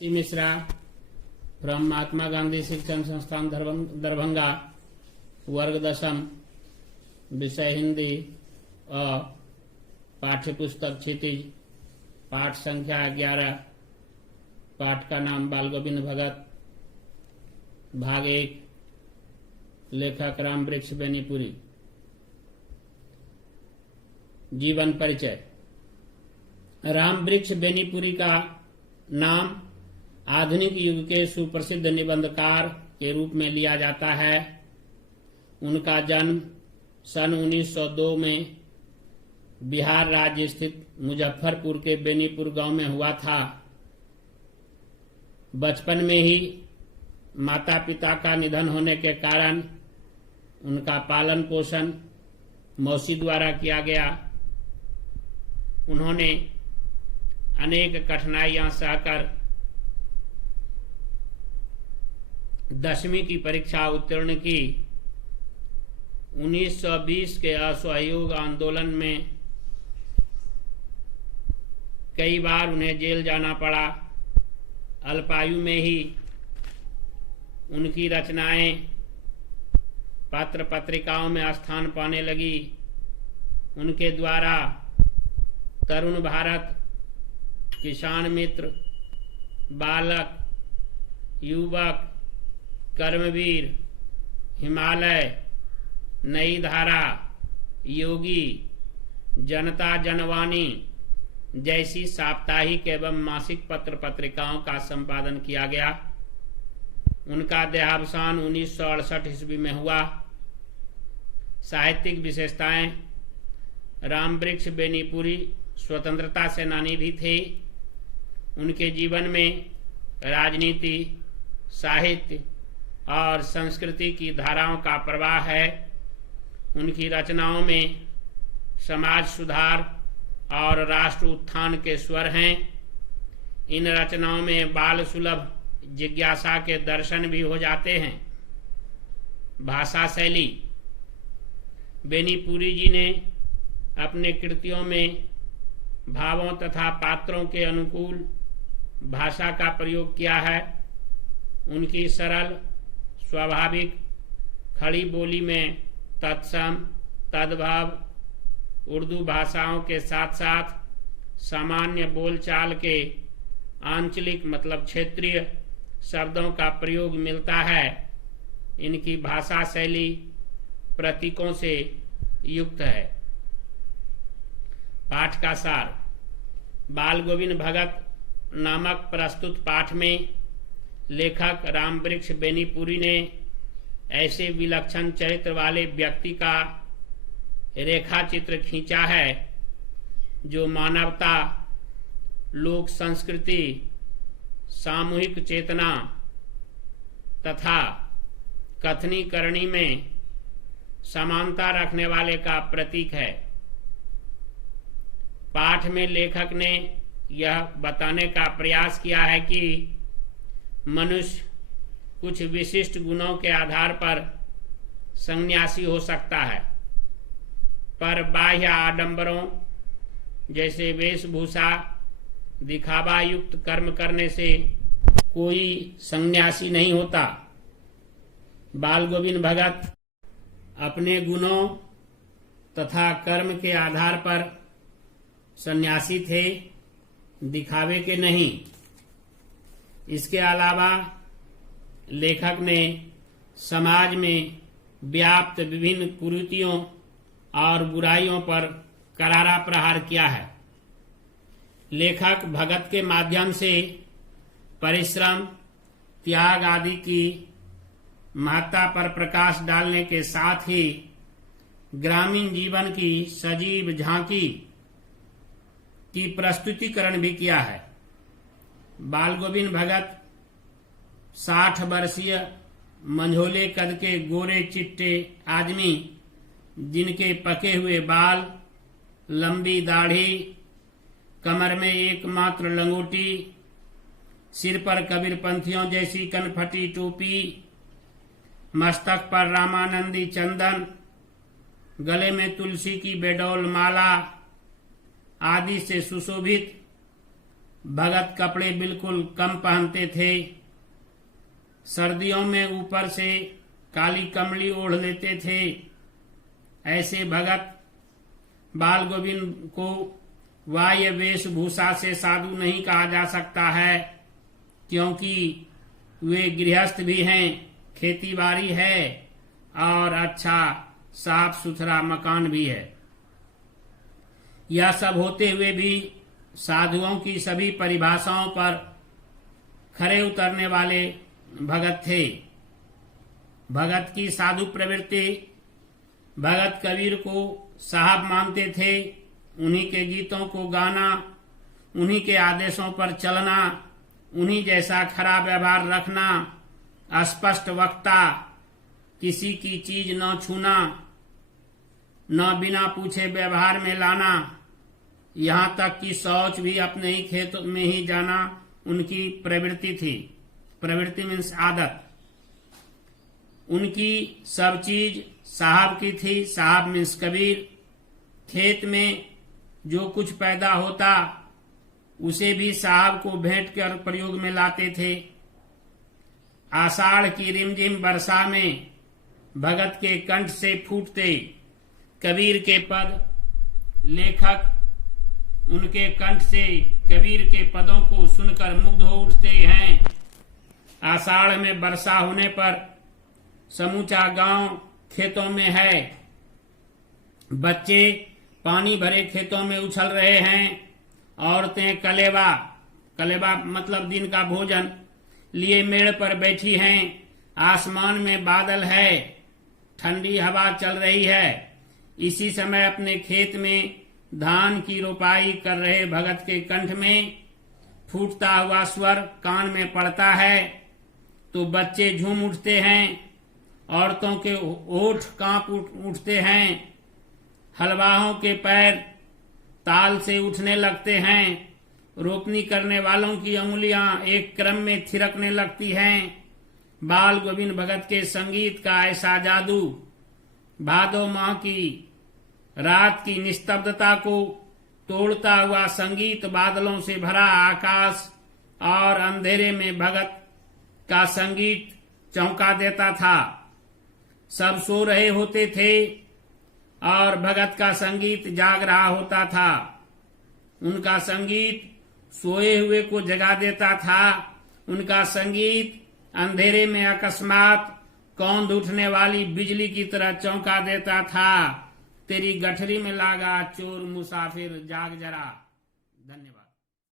Mishra from Mahatma Gandhi शिक्षण संस्थान दरभंगा, वर्ग 10, विषय हिंदी और पाठ्य पुस्तक क्षितिज, पाठ संख्या 11। पाठ का नाम बाल गोविंद भगत, भाग 1। लेखक राम वृक्ष बेनीपुरी। जीवन परिचय। राम वृक्ष बेनीपुरी का नाम आधुनिक युग के सुप्रसिद्ध निबंधकार के रूप में लिया जाता है। उनका जन्म सन 1902 में बिहार राज्य स्थित मुजफ्फरपुर के बेनीपुर गांव में हुआ था। बचपन में ही माता पिता का निधन होने के कारण उनका पालन पोषण मौसी द्वारा किया गया। उन्होंने अनेक कठिनाइयां सहकर 10वीं की परीक्षा उत्तीर्ण की। 1920 के असहयोग आंदोलन में कई बार उन्हें जेल जाना पड़ा। अल्पायु में ही उनकी रचनाएं पत्र पत्रिकाओं में स्थान पाने लगी। उनके द्वारा तरुण भारत, किसान मित्र, बालक, युवक, कर्मवीर, हिमालय, नई धारा, योगी, जनता जनवाणी जैसी साप्ताहिक एवं मासिक पत्र पत्रिकाओं का संपादन किया गया। उनका देहावसान 1968 ईस्वी में हुआ। साहित्यिक विशेषताएं। राम वृक्ष बेनीपुरी स्वतंत्रता सेनानी भी थे। उनके जीवन में राजनीति, साहित्य और संस्कृति की धाराओं का प्रवाह है। उनकी रचनाओं में समाज सुधार और राष्ट्र उत्थान के स्वर हैं। इन रचनाओं में बाल सुलभ जिज्ञासा के दर्शन भी हो जाते हैं। भाषा शैली। बेनीपुरी जी ने अपने कृतियों में भावों तथा पात्रों के अनुकूल भाषा का प्रयोग किया है। उनकी सरल, स्वाभाविक, खड़ी बोली में तत्सम, तद्भव उर्दू भाषाओं के साथ साथ सामान्य बोलचाल के आंचलिक मतलब क्षेत्रीय शब्दों का प्रयोग मिलता है। इनकी भाषा शैली प्रतीकों से युक्त है। पाठ का सार। बाल गोविंद भगत नामक प्रस्तुत पाठ में लेखक राम वृक्ष बेनीपुरी ने ऐसे विलक्षण चरित्र वाले व्यक्ति का रेखा चित्र खींचा है जो मानवता, लोक संस्कृति, सामूहिक चेतना तथा कथनी करनी में समानता रखने वाले का प्रतीक है। पाठ में लेखक ने यह बताने का प्रयास किया है कि मनुष्य कुछ विशिष्ट गुणों के आधार पर सन्यासी हो सकता है, पर बाह्य आडंबरों जैसे वेशभूषा, दिखावा युक्त कर्म करने से कोई सन्यासी नहीं होता। बाल गोविंद भगत अपने गुणों तथा कर्म के आधार पर सन्यासी थे, दिखावे के नहीं। इसके अलावा लेखक ने समाज में व्याप्त विभिन्न कुरीतियों और बुराइयों पर करारा प्रहार किया है। लेखक भगत के माध्यम से परिश्रम, त्याग आदि की महत्ता पर प्रकाश डालने के साथ ही ग्रामीण जीवन की सजीव झांकी की प्रस्तुतिकरण भी किया है। बाल गोविंद भगत 60 वर्षीय मंझोले कद के गोरे चिट्टे आदमी, जिनके पके हुए बाल, लंबी दाढ़ी, कमर में एकमात्र लंगोटी, सिर पर कबीरपंथियों जैसी कनफटी टोपी, मस्तक पर रामानंदी चंदन, गले में तुलसी की बेडौल माला आदि से सुशोभित भगत कपड़े बिल्कुल कम पहनते थे। सर्दियों में ऊपर से काली कमली ओढ़ लेते थे। ऐसे भगत बाल गोविंद को बाह्य वेशभूषा से साधु नहीं कहा जा सकता है, क्योंकि वे गृहस्थ भी हैं, खेतीबाड़ी है और अच्छा साफ सुथरा मकान भी है। यह सब होते हुए भी साधुओं की सभी परिभाषाओं पर खरे उतरने वाले भगत थे। भगत की साधु प्रवृत्ति, भगत कबीर को साहब मानते थे। उन्हीं के गीतों को गाना, उन्हीं के आदेशों पर चलना, उन्हीं जैसा खराब व्यवहार रखना, अस्पष्ट वक्ता, किसी की चीज न छूना, न बिना पूछे व्यवहार में लाना, यहाँ तक कि शौच भी अपने ही खेत में ही जाना उनकी प्रवृत्ति थी। प्रवृत्ति मीन्स आदत। उनकी सब चीज साहब की थी। साहब मीन्स कबीर। खेत में जो कुछ पैदा होता उसे भी साहब को भेंट कर प्रयोग में लाते थे। आषाढ़ की रिमझिम वर्षा में भगत के कंठ से फूटते कबीर के पद, लेखक उनके कंठ से कबीर के पदों को सुनकर मुग्ध हो उठते हैं। आषाढ़ में वर्षा होने पर समूचा गांव खेतों में है। बच्चे पानी भरे खेतों में उछल रहे हैं। औरतें कलेवा मतलब दिन का भोजन लिए मेड़ पर बैठी हैं। आसमान में बादल है, ठंडी हवा चल रही है। इसी समय अपने खेत में धान की रोपाई कर रहे भगत के कंठ में फूटता हुआ स्वर कान में पड़ता है तो बच्चे झूम उठते हैं। औरतों के ओठ कांप उठते हैं। हलवाहों के पैर ताल से उठने लगते हैं। रोपनी करने वालों की अंगुलियां एक क्रम में थिरकने लगती हैं। बाल गोविंद भगत के संगीत का ऐसा जादू भादो माह की रात की निस्तब्धता को तोड़ता हुआ संगीत, बादलों से भरा आकाश और अंधेरे में भगत का संगीत चौंका देता था। सब सो रहे होते थे और भगत का संगीत जाग रहा होता था। उनका संगीत सोए हुए को जगा देता था। उनका संगीत अंधेरे में अकस्मात कौंध उठने वाली बिजली की तरह चौंका देता था। तेरी गठरी में लागा चोर मुसाफिर जाग जरा। धन्यवाद।